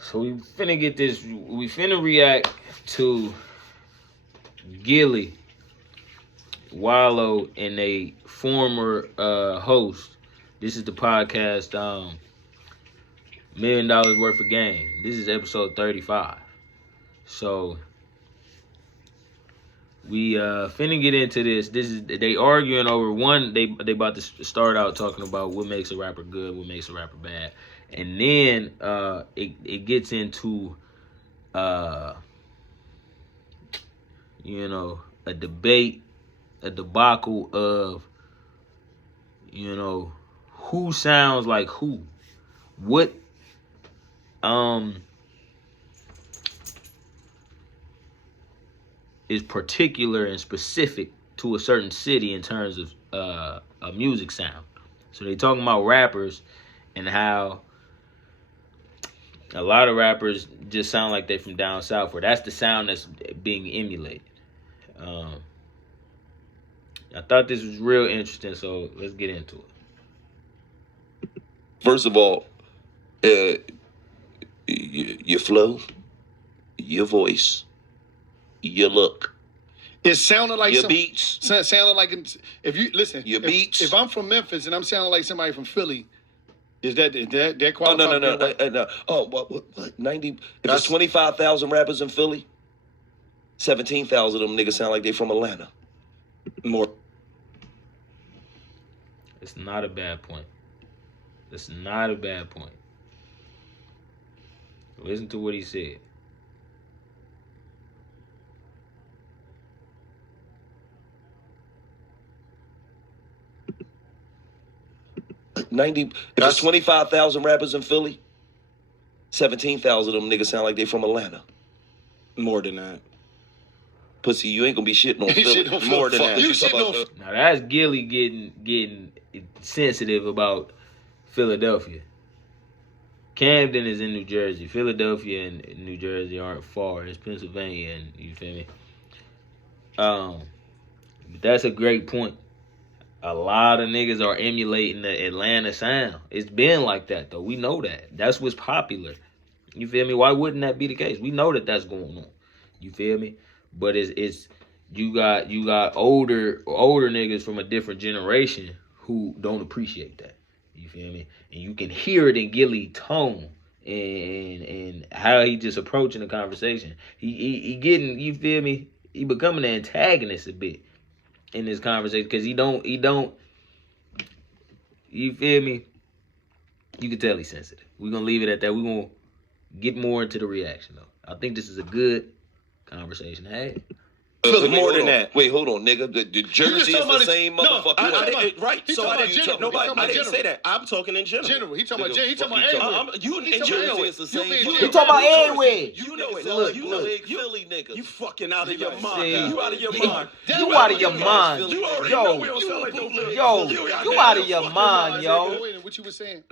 So we finna get this. We finna react to Gillie, Wallow, and a former host. This is the podcast $1 million worth of game. This is episode 35. So we finna get into this. This is they arguing over one. They about to start out talking about what makes a rapper good, what makes a rapper bad, and then it gets into a debate, a debacle of who sounds like who, what is particular and specific to a certain city in terms of a music sound. So they talking about rappers and how a lot of rappers just sound like they from down south, where that's the sound that's being emulated. I thought this was real interesting, so let's get into it. First of all, your flow, your voice, your look. It sounded like your beats. Sounded like if you listen. Your beats. If I'm from Memphis and I'm sounding like somebody from Philly, is that quality? Oh no. Oh what? 90. If there's 25,000 rappers in Philly, 17,000 of them niggas sound like they from Atlanta. More. It's not a bad point. It's not a bad point. Listen to what he said. If there's 25,000 rappers in Philly, 17,000 of them niggas sound like they from Atlanta. More than that. Pussy, you ain't gonna be shitting on Philly. More than that. You shitting on. Now that's Gillie getting sensitive about Philadelphia. Camden is in New Jersey. Philadelphia and New Jersey aren't far. It's Pennsylvania, and you feel me? But that's a great point. A lot of niggas are emulating the Atlanta sound. It's been like that though. We know that. That's what's popular. You feel me? Why wouldn't that be the case? We know that that's going on. You feel me? But it's you got older niggas from a different generation who don't appreciate that. You feel me? And you can hear it in Gillie's tone and how he just approaching the conversation. He getting, you feel me? He becoming an antagonist a bit in this conversation because he don't, you feel me? You can tell he's sensitive. We're going to leave it at that. We're going to get more into the reaction though. I think this is a good conversation to have. More than that. Wait, hold on, nigga. The jersey is the same motherfucker. Right. So I didn't say that. I'm talking in general. He talking about He talking about you in general. It's the same. He talking about everywhere. You know it. Look, Philly niggas. You fucking out of your mind. See, You out of your mind. You out of your mind. You already know we don't sound like no little. You out of your mind, yo. What you were saying?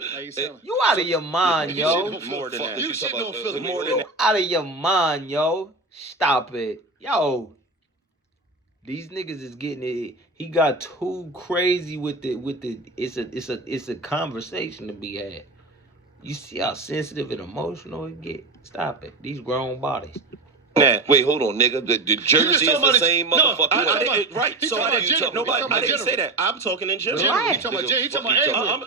You out of your mind, yo. More than that. You shitting on Philly. More than You that. out of your mind, yo. Stop it. Yo. These niggas is getting it. He got too crazy with the it's a conversation to be had. You see how sensitive and emotional it get? Stop it. These grown bodies. Wait, hold on, nigga. The jersey is the same motherfucker. Right. So I didn't say that. I'm talking in general. Right. He talking about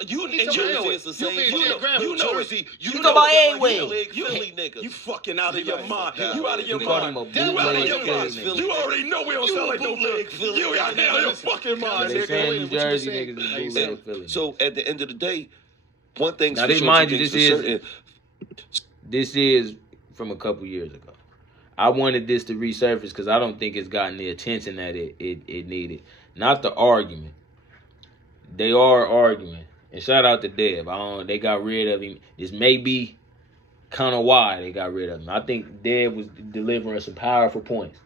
You in general. It's the same. You know it. You talking about anyway. Philly niggas. You fucking out of your mind. You out of your You call him mind. a You out of your bootleg mind. nigga. You already know we don't sound like no leg. You out of your fucking mind, They saying New nigga. Jersey niggas is bootleg Philly. So at the end of the day, one thing's Now, for this sure, mind two you, things for certain. this is from a couple years ago. I wanted this to resurface because I don't think it's gotten the attention that it needed. Not the argument. They are arguing. And shout out to Dev. They got rid of him. This may be kind of why they got rid of him. I think Dev was delivering some powerful points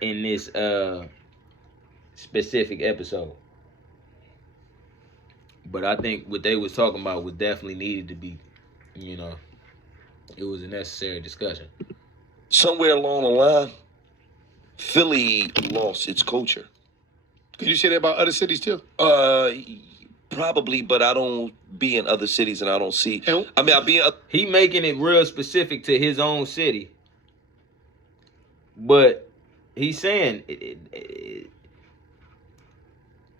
in this specific episode. But I think what they was talking about was definitely needed to be, it was a necessary discussion. Somewhere along the line, Philly lost its culture. Could you say that about other cities too? Probably, but I don't be in other cities and I don't see. I mean, I be in. He making it real specific to his own city. But he's saying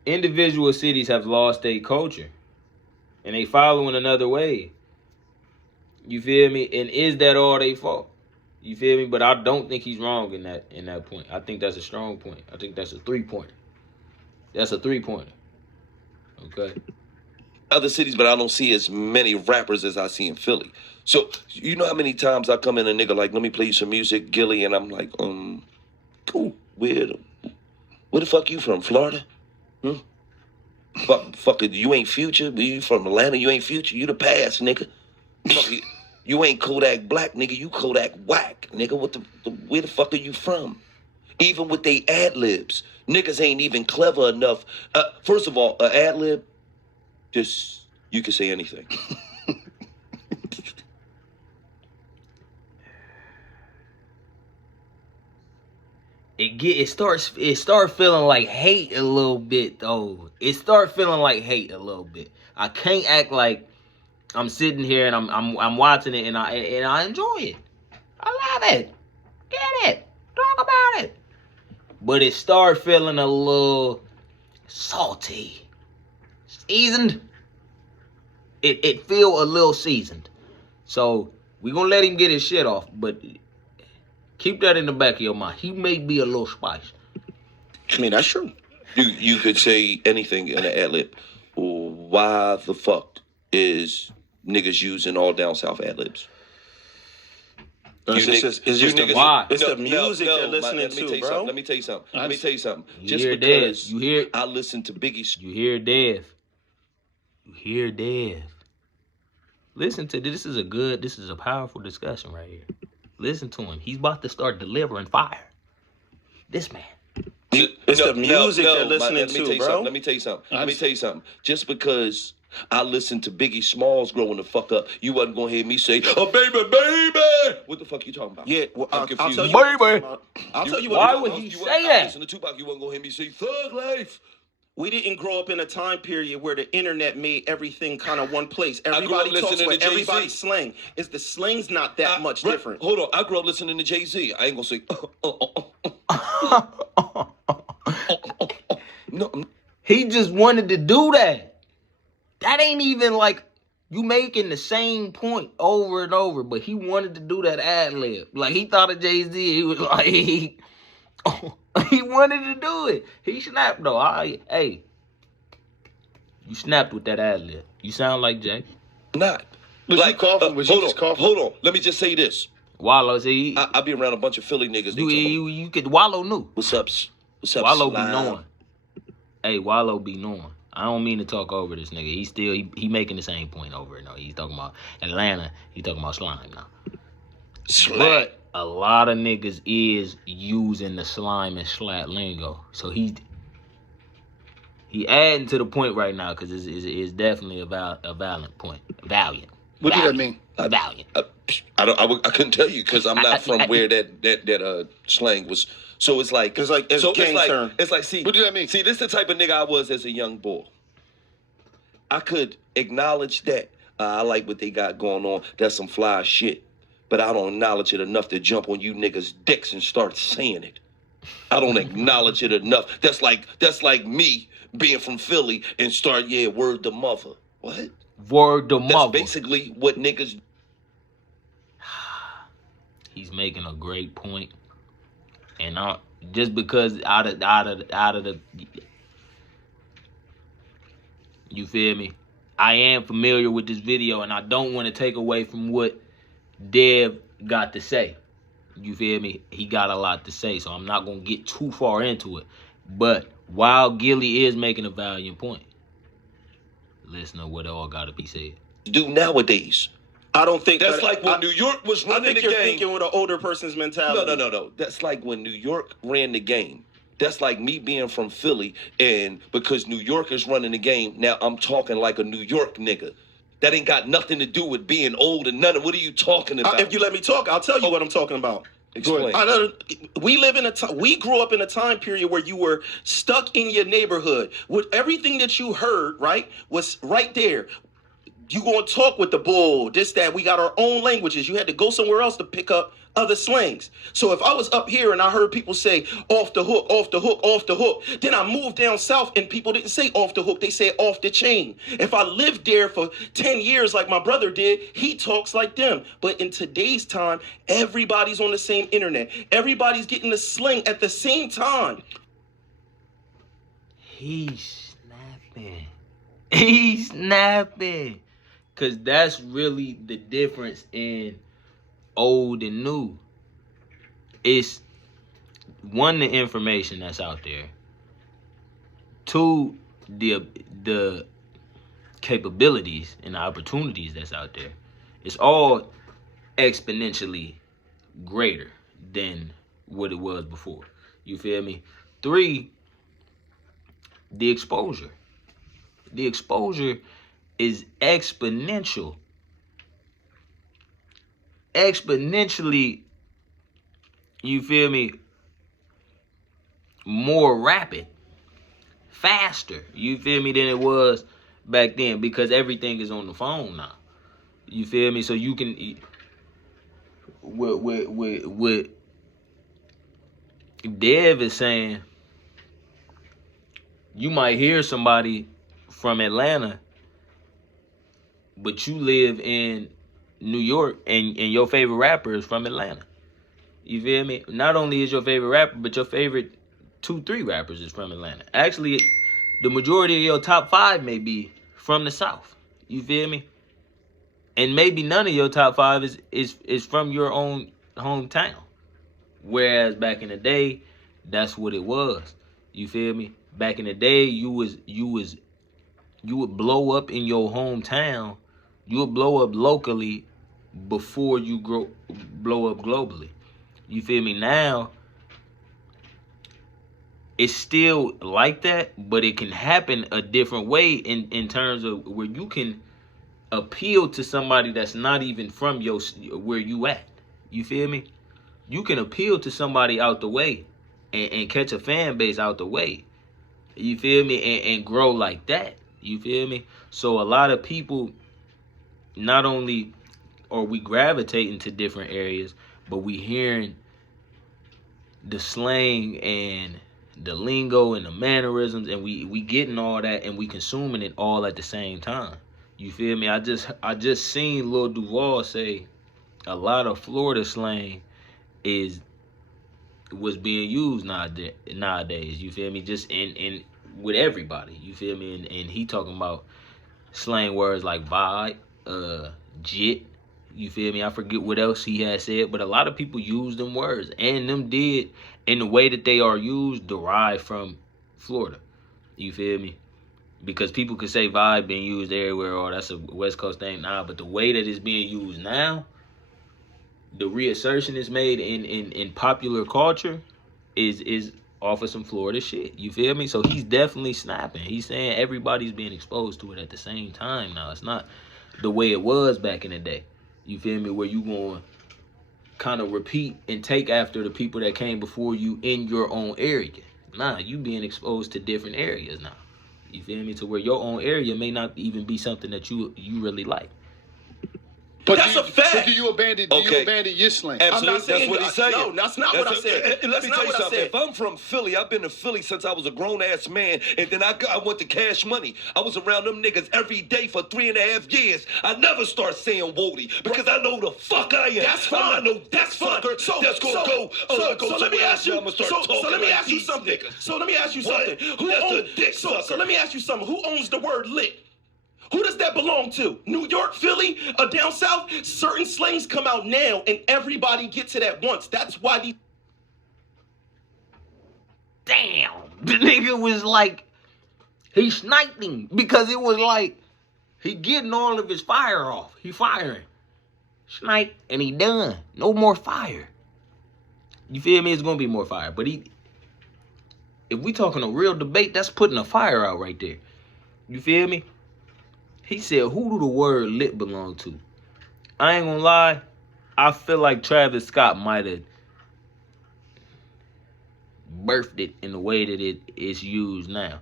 individual cities have lost their culture. And they following another way. You feel me? And is that all they fault? You feel me? But I don't think he's wrong in that point. I think that's a strong point. I think that's a 3-pointer. That's a 3-pointer. Okay. Other cities, but I don't see as many rappers as I see in Philly. So you know how many times I come in a nigga like, let me play you some music, Gillie, and I'm like, cool. Where the fuck you from? Florida? Fuck it, you ain't Future. You from Atlanta? You ain't Future. You the past, nigga. Fuck it. You ain't Kodak Black, nigga. You Kodak Whack, nigga. Where the fuck are you from? Even with they ad libs, niggas ain't even clever enough. First of all, an ad lib, just you can say anything. It starts feeling like hate a little bit though. It start feeling like hate a little bit. I can't act like I'm sitting here and I'm watching it and I enjoy it. I love it. Get it. Talk about it. But it start feeling a little salty. Seasoned. It feel a little seasoned. So we gonna let him get his shit off, but keep that in the back of your mind. He may be a little spiced. I mean, that's true. You could say anything in an ad lib. Why the fuck is niggas using all down south ad libs? It's just the music they're listening to, bro. Let me tell you something. Just because you hear, I listen to Biggie's. You hear Dev. Listen to this. This is a powerful discussion right here. Listen to him. He's about to start delivering fire. This man. It's the music they're listening to, bro. Let me tell you something. Just because I listened to Biggie Smalls growing the fuck up, you wasn't gonna hear me say, "Oh baby." What the fuck you talking about? Yeah, well, I'm confused. I'll tell you. Baby. I'll tell you what. Why would he say that? Listen to Tupac, you wasn't gonna hear me say Thug Life. We didn't grow up in a time period where the internet made everything kind of one place. Everybody talks with everybody's slang. Is the slang's not that much different? Hold on, I grew up listening to Jay-Z. I ain't gonna say. No. He just wanted to do that. That ain't even like you making the same point over and over, but he wanted to do that ad lib. Like he thought of Jay-Z. He was like, he wanted to do it. He snapped though. Hey, you snapped with that ad lib. You sound like Jay. Not. Was like, you coughing? Hold on. Let me just say this. Wallow, see, I be around a bunch of Philly niggas. You could Wallow knew. What's up? Wallow slime? be knowing. Hey, Wallow be knowing. I don't mean to talk over this nigga. He making the same point over and over. He's talking about Atlanta. He's talking about slime now. But a lot of niggas is using the slime and slat lingo. So he adding to the point right now because it's definitely a valiant point. Valiant. What does that mean? Valiant. I couldn't tell you because I'm not from where that slang was. So it's like it's gang term. It's like see. What does that mean? See, this is the type of nigga I was as a young boy. I could acknowledge that I like what they got going on. That's some fly shit. But I don't acknowledge it enough to jump on you niggas' dicks and start saying it. I don't acknowledge it enough. That's like me being from Philly and start word to mother. What? Word to mother. That's basically what niggas. He's making a great point. And just because out of the, you feel me? I am familiar with this video, and I don't want to take away from what Dev got to say. You feel me? He got a lot to say, so I'm not gonna get too far into it. But while Gillie is making a valiant point, listen to what all got to be said. Do nowadays. I don't think that's like when New York was running the game. I think you're thinking with an older person's mentality. No. That's like when New York ran the game. That's like me being from Philly, and because New York is running the game, now I'm talking like a New York nigga. That ain't got nothing to do with being old and none of. What are you talking about? If you let me talk, I'll tell you what I'm talking about. Explain. We live in we grew up in a time period where you were stuck in your neighborhood with everything that you heard, right, was right there. You gonna talk with the bull, this, that. We got our own languages. You had to go somewhere else to pick up other slangs. So if I was up here and I heard people say off the hook, off the hook, off the hook, then I moved down south and people didn't say off the hook, they said off the chain. If I lived there for 10 years like my brother did, he talks like them. But in today's time, everybody's on the same internet. Everybody's getting the slang at the same time. He's snapping. He's snapping. Because that's really the difference in old and new. It's one, the information that's out there. Two, the capabilities and the opportunities that's out there. It's all exponentially greater than what it was before. You feel me? Three, the exposure. The exposure is exponential. Exponentially, you feel me, more rapid, faster, you feel me, than it was back then, because everything is on the phone now. You feel me? So you can, what Dev is saying, you might hear somebody from Atlanta, but you live in New York and your favorite rapper is from Atlanta. You feel me? Not only is your favorite rapper, but your favorite 2-3 rappers is from Atlanta. Actually, the majority of your top 5 may be from the South. You feel me? And maybe none of your top 5 is from your own hometown. Whereas back in the day, that's what it was. You feel me? Back in the day, you would blow up in your hometown. You would blow up locally before you blow up globally. You feel me? Now, it's still like that, but it can happen a different way in terms of where you can appeal to somebody that's not even from where you at. You feel me? You can appeal to somebody out the way and catch a fan base out the way. You feel me? And grow like that. You feel me? So a lot of people, not only are we gravitating to different areas, but we hearing the slang and the lingo and the mannerisms, and we getting all that and we consuming it all at the same time. You feel me? I just seen Lil Duval say a lot of Florida slang was being used nowadays. You feel me? Just in with everybody. You feel me? And he talking about slang words like vibe, jit. You feel me? I forget what else he had said, but a lot of people use them words, and them did, in the way that they are used, derive from Florida. You feel me? Because people could say vibe being used everywhere, or that's a West Coast thing. Nah, but the way that it's being used now, the reassertion is made in popular culture is off of some Florida shit. You feel me? So he's definitely snapping. He's saying everybody's being exposed to it at the same time now. It's not the way it was back in the day. You feel me? Where you going to kind of repeat and take after the people that came before you in your own area. Nah, you being exposed to different areas now. You feel me? To where your own area may not even be something that you really like. But that's a fact. So do you abandon your slang? Absolutely. I'm not saying that's what he's saying. No, that's not what I said. And let me tell you something. If I'm from Philly, I've been to Philly since I was a grown-ass man, and then I went to Cash Money. I was around them niggas every day for 3.5 years. I never start saying Wody because I know the fuck I am. That's fine. That's fine. So let me ask you. So let me ask you something. So let me ask you something. So let me ask you something. Who owns the word lit? Who does that belong to? New York, Philly, down south? Certain slangs come out now, and everybody gets it at once. That's why these... Damn. The nigga was like, he sniping, because it was like, he getting all of his fire off. He firing. Snipe, and he done. No more fire. You feel me? It's going to be more fire. But if we talking a real debate, that's putting a fire out right there. You feel me? He said, who do the word lit belong to? I ain't gonna lie. I feel like Travis Scott might have birthed it in the way that it is used now.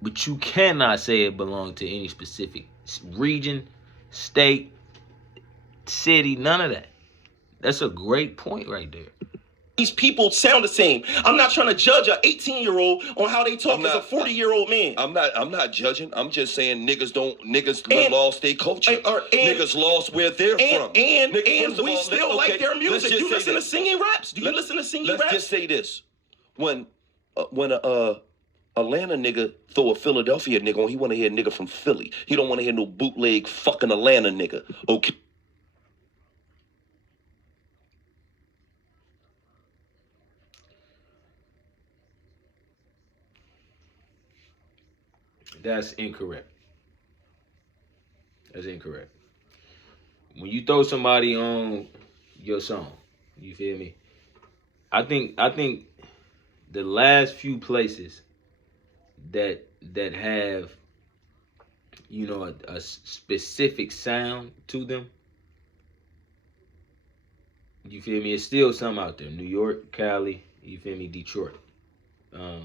But you cannot say it belonged to any specific region, state, city, none of that. That's a great point right there. These people sound the same. I'm not trying to judge a 18-year-old on how they talk as a 40-year-old man. I'm not judging. I'm just saying niggas lost their culture. Niggas lost where they're from. And we still like their music. You listen to singing raps? Do you listen to singing raps? Let's just say this. When a Atlanta nigga throw a Philadelphia nigga on, he want to hear a nigga from Philly. He don't want to hear no bootleg fucking Atlanta nigga. Okay. That's incorrect. That's incorrect. When you throw somebody on your song, you feel me? I think the last few places that have, you know, a specific sound to them, you feel me? It's still some out there. New York, Cali, you feel me? Detroit. I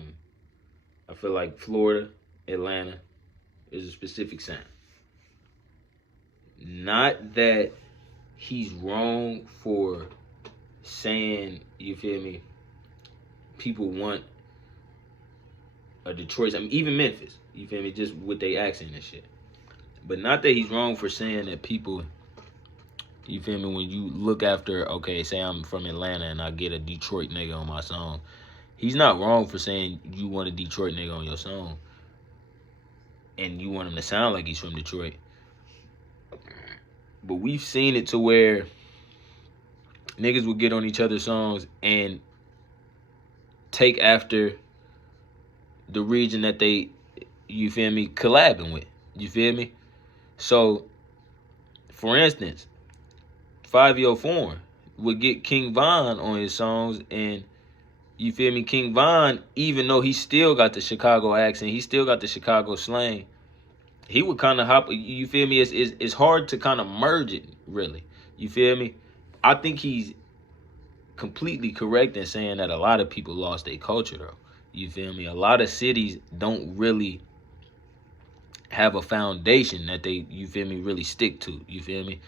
feel like Florida, Atlanta is a specific sound. Not that he's wrong for saying, you feel me, people want a Detroit, I mean, even Memphis, you feel me, just with their accent and shit. But not that he's wrong for saying that people, you feel me, when you look after, okay, say I'm from Atlanta and I get a Detroit nigga on my song, he's not wrong for saying you want a Detroit nigga on your song and you want him to sound like he's from Detroit. But we've seen it to where niggas will get on each other's songs and take after the region that they, you feel me, collabing with. You feel me? So, for instance, 5-Yo Foreign would get King Von on his songs, and you feel me, King Von, even though he still got the Chicago accent, he still got the Chicago slang, he would kind of hop, you feel me, it's hard to kind of merge it, really. You feel me? I think he's completely correct in saying that a lot of people lost their culture, though. You feel me? A lot of cities don't really have a foundation that they, you feel me, really stick to. You feel me?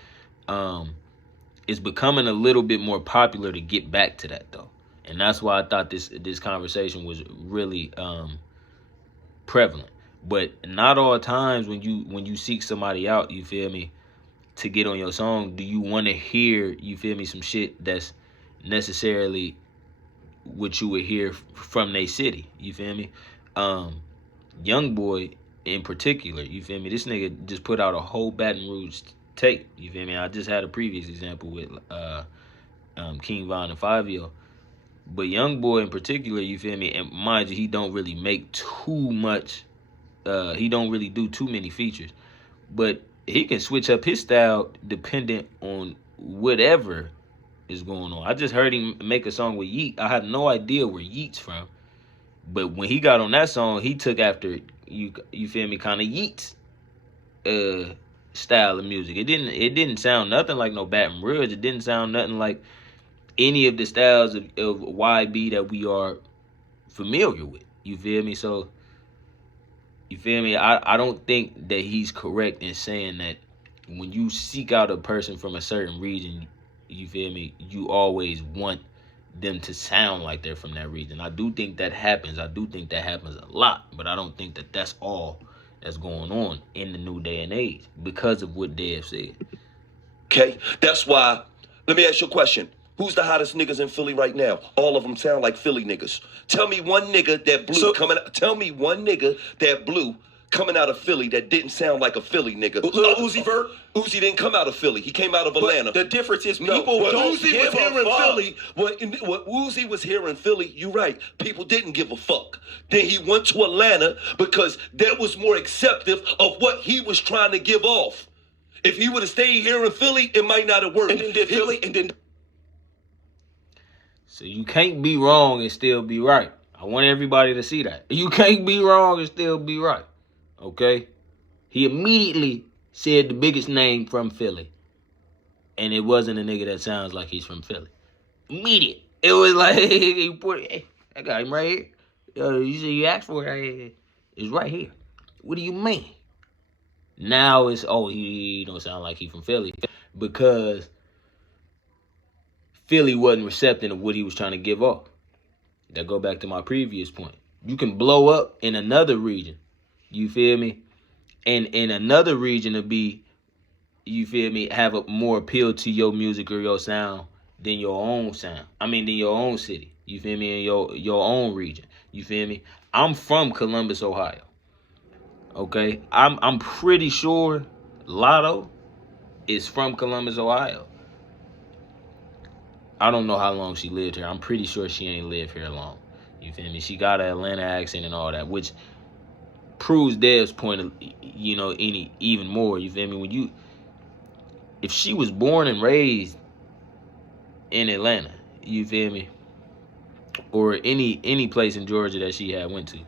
It's becoming a little bit more popular to get back to that, though. And that's why I thought this conversation was really prevalent. But not all times when you seek somebody out, you feel me, to get on your song, do you want to hear, you feel me, some shit that's necessarily what you would hear from their city. You feel me? Young Boy in particular, you feel me? This nigga just put out a whole Baton Rouge tape. You feel me? I just had a previous example with King Von and 5-Yo. But Young Boy in particular, you feel me? And mind you, he don't really make too much. He don't really do too many features. But he can switch up his style dependent on whatever is going on. I just heard him make a song with Yeet. I have no idea where Yeet's from. But when he got on that song, he took after, you feel me, kind of Yeet's style of music. It didn't sound nothing like no Baton Rouge. It didn't sound nothing like any of the styles of YB that we are familiar with. You feel me? So, you feel me? I don't think that he's correct in saying that when you seek out a person from a certain region, you feel me, you always want them to sound like they're from that region. I do think that happens. I do think that happens a lot. But I don't think that that's all that's going on in the new day and age because of what Dev said. Okay? That's why, let me ask you a question. Who's the hottest niggas in Philly right now? All of them sound like Philly niggas. Tell me one nigga that blew coming out of Philly that didn't sound like a Philly nigga. Lil Uzi Vert? Uzi didn't come out of Philly. He came out of Atlanta. The difference is people don't Uzi give was here a in fuck. Philly. What Uzi was here in Philly, you right. People didn't give a fuck. Then he went to Atlanta because that was more acceptive of what he was trying to give off. If he would have stayed here in Philly, it might not have worked. And then did Philly, and then... So you can't be wrong and still be right. I want everybody to see that. You can't be wrong and still be right. Okay? He immediately said the biggest name from Philly. And it wasn't a nigga that sounds like he's from Philly. Immediate. It was like, he put it. I got him right here. You said you asked for it. It's right here. What do you mean? Now it's, oh, he don't sound like he from Philly. Because Philly wasn't receptive of what he was trying to give off. That go back to my previous point. You can blow up in another region. You feel me? And in another region to be, you feel me, have a more appeal to your music or your sound than your own sound. I mean, than your own city. You feel me? In your own region. You feel me? I'm from Columbus, Ohio. Okay? I'm pretty sure Lotto is from Columbus, Ohio. I don't know how long she lived here. I'm pretty sure she ain't lived here long. You feel me? She got an Atlanta accent and all that, which proves Dev's point of, you know, even more. You feel me? If she was born and raised in Atlanta, you feel me, or any place in Georgia that she had went to,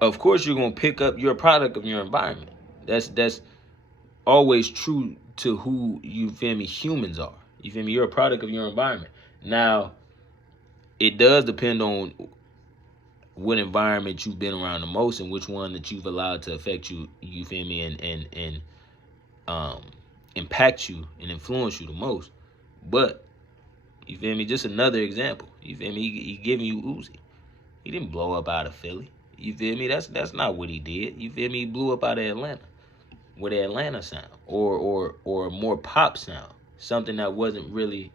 of course you're gonna pick up your product of your environment. That's always true to who, you feel me, humans are. You feel me? You're a product of your environment. Now, it does depend on what environment you've been around the most and which one that you've allowed to affect you. You feel me? And impact you and influence you the most. But you feel me? Just another example. You feel me? He giving you Uzi. He didn't blow up out of Philly. You feel me? That's not what he did. You feel me? He blew up out of Atlanta with the Atlanta sound or a more pop sound, something that wasn't really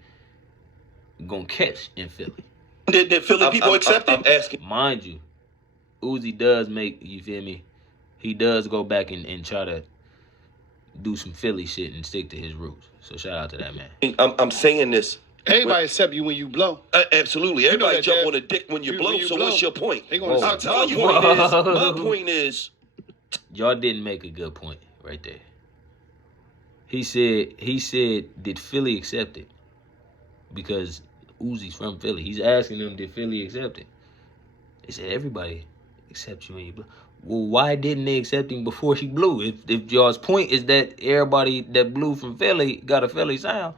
gonna catch in Philly. Did Philly people accept it? I'm asking. Mind you, Uzi does make, you feel me, he does go back and try to do some Philly shit and stick to his roots. So shout out to that man. I'm saying this. Everybody accept you when you blow. Absolutely. You know Everybody that, jump Dad. on a dick when you blow. When you So blow, what's your point? They gonna I'm telling you Whoa. what it is. My point is, Y'all didn't make a good point right there. He said, did Philly accept it? Because Uzi's from Philly. He's asking them, did Philly accept it? They said, everybody accepts you when you blow. Well, why didn't they accept him before he blew? If y'all's point is that everybody that blew from Philly got a Philly sound,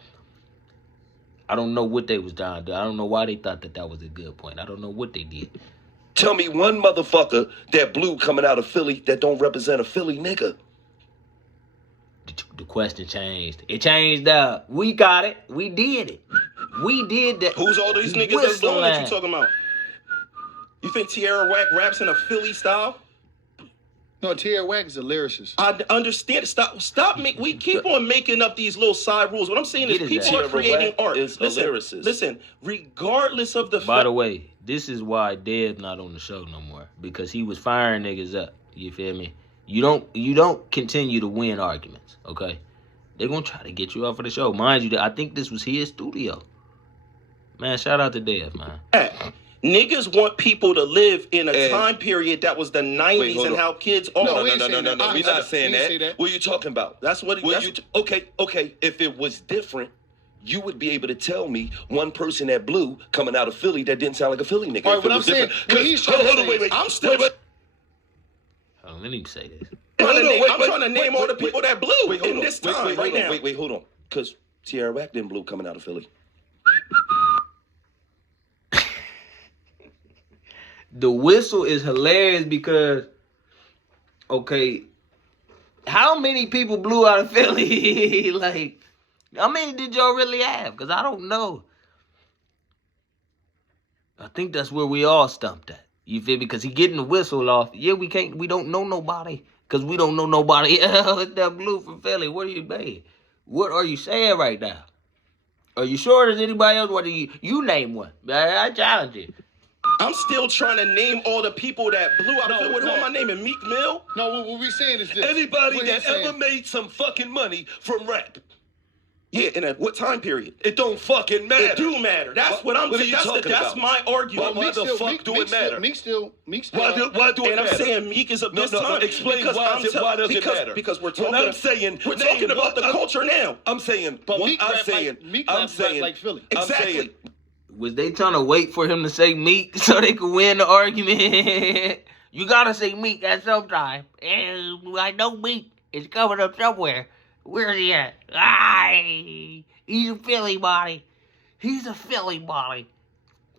I don't know what they was trying to do. I don't know why they thought that was a good point. I don't know what they did. tell me one motherfucker that blew coming out of Philly that don't represent a Philly nigga. The question changed. It changed up. We got it. We did it. We did that. Who's all these niggas that's blowing that you talking about? You think Tierra Whack raps in a Philly style? No, Tierra Whack is a lyricist. I understand. Stop. We keep on making up these little side rules. What I'm saying is people are creating art. Is a lyricist. Listen, regardless of the By the way, this is why Deb's not on the show no more, because he was firing niggas up. You feel me? You don't continue to win arguments, okay? They're gonna try to get you off of the show. Mind you, I think this was his studio. Man, shout out to Deb, man. Niggas want people to live in a time period that was the 90s and how kids are. No. We're not saying that. What are you talking about? That's what. Okay. If it was different, you would be able to tell me one person that blew coming out of Philly that didn't sound like a Philly nigga. All right, what I'm saying, wait. I'm still. Hold on, let me say this. I'm trying to name all the people that blew in this time right now. Wait, hold on. Because Tierra Whack didn't blew coming out of Philly. The whistle is hilarious because, okay, how many people blew out of Philly? Like, how many did y'all really have? Because I don't know. I think that's where we all stumped at. You feel me? Because he getting the whistle off. Yeah, we don't know nobody. Because we don't know nobody else that blew from Philly. What are you saying? What are you saying right now? Are you sure there's anybody else? What do you name one? I challenge you. I'm still trying to name all the people that blew out of Philly. What am I naming? Meek Mill? No, what we saying is this. Anybody that ever made some fucking money from rap. Yeah, in what time period? It don't fucking matter. It do matter. That's what I'm saying. That's my argument. Why the fuck do it matter? Meek still. Why do it matter? And I'm saying Meek is of this time. Explain why does it matter? Because we're talking. I'm saying we're talking about the culture now. I'm saying. But Meek rap like Philly. Exactly. Was they trying to wait for him to say Meek so they could win the argument? You gotta say Meek at some time. And I know Meek is coming up somewhere. Where's he at? He's a Philly body. He's a Philly body.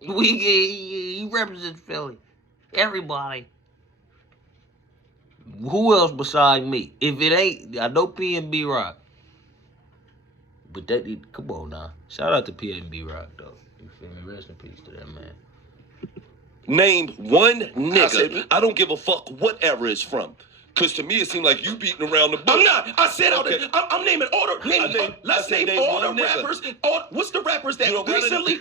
He represents Philly. Everybody. Who else beside me? If it ain't, I know P&B Rock. But come on now. Shout out to P&B Rock, though. You feel me? Rest in peace to that man. Name one nigga. I don't give a fuck what era it's from. Cause to me it seemed like you beating around the bush. I'm not. I said Okay. I'm naming all the let's name all the rappers. What's the rappers that recently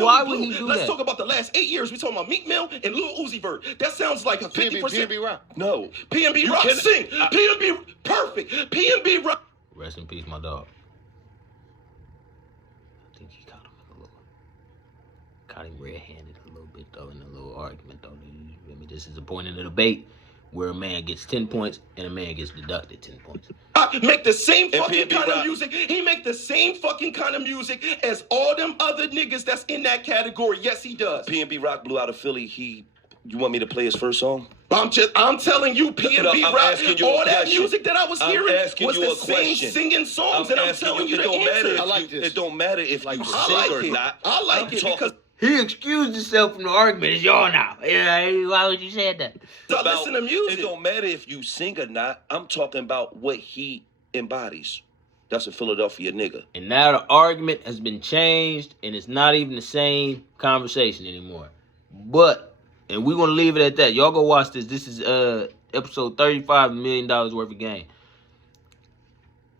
why would blew? he do Let's that? talk about the last 8 years. We talking about Meek Mill and Lil Uzi Vert. That sounds like a 50%. P&B Rock. No. P&B You Rock can- sing. P&B perfect. P&B Rock. Rest in peace, my dog. I think he caught him red-handed a little bit, though, in a little argument, though. You feel me? This is a point in the debate where a man gets 10 points and a man gets deducted 10 points. Make the same And fucking P&B kind of Rock. music. He make the same fucking kind of music as all them other niggas that's in that category. Yes, he does. P&B Rock blew out of Philly. You want me to play his first song? I'm telling you, P&B No, I'm Rock, asking you a all that question. music that I was I'm hearing asking was you the a same question. singing songs, and I'm asking telling you it the don't matter answer. if I like you, this. It don't matter if you I sing like or it. not. I like I'm it talking because He excused himself from the argument. It's y'all now. Yeah, why would you say that? I listen to music. It don't matter if you sing or not. I'm talking about what he embodies. That's a Philadelphia nigga. And now the argument has been changed, and it's not even the same conversation anymore. And we're going to leave it at that. Y'all go watch this. This is episode 35, $1 million worth of game.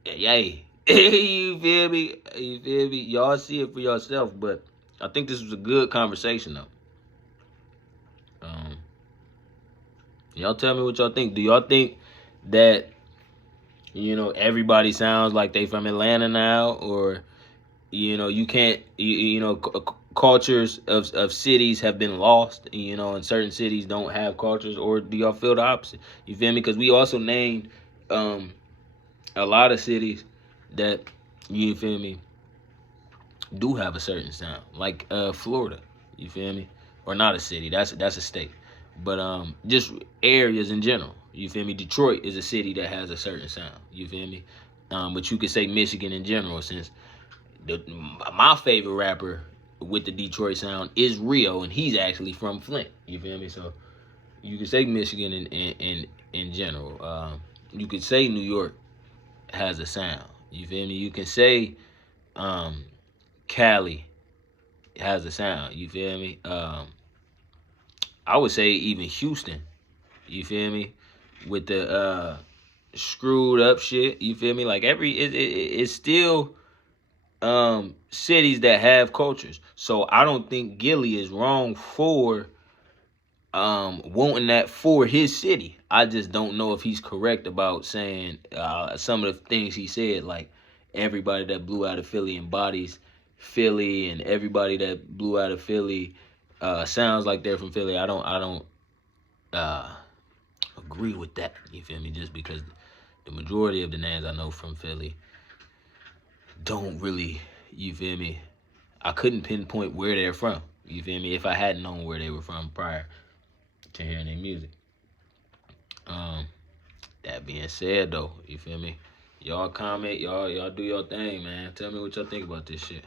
Yay. You feel me? You feel me? Y'all see it for yourself, but I think this was a good conversation, though. Y'all tell me what y'all think. Do y'all think that, everybody sounds like they from Atlanta now? Or, you can't, cultures of cities have been lost, and certain cities don't have cultures? Or do y'all feel the opposite? You feel me? Because we also named a lot of cities that, you feel me, do have a certain sound. Like Florida, you feel me? Or not a city, that's a state. But just areas in general, you feel me? Detroit is a city that has a certain sound, you feel me? But you could say Michigan in general, since my favorite rapper with the Detroit sound is Rio, and he's actually from Flint, you feel me? So you could say Michigan in general. You could say New York has a sound, you feel me? You can say Cali has a sound, you feel me? I would say even Houston, you feel me, with the screwed up shit, you feel me? Like it's still cities that have cultures. So I don't think Gillie is wrong for wanting that for his city. I just don't know if he's correct about saying some of the things he said, like everybody that blew out of Philly embodies Philly, and everybody that blew out of Philly sounds like they're from Philly. I don't agree with that, you feel me? Just because the majority of the names I know from Philly don't really, you feel me? I couldn't pinpoint where they're from, you feel me, if I hadn't known where they were from prior to hearing their music. That being said, though, you feel me? Y'all comment, y'all do your thing, man. Tell me what y'all think about this shit.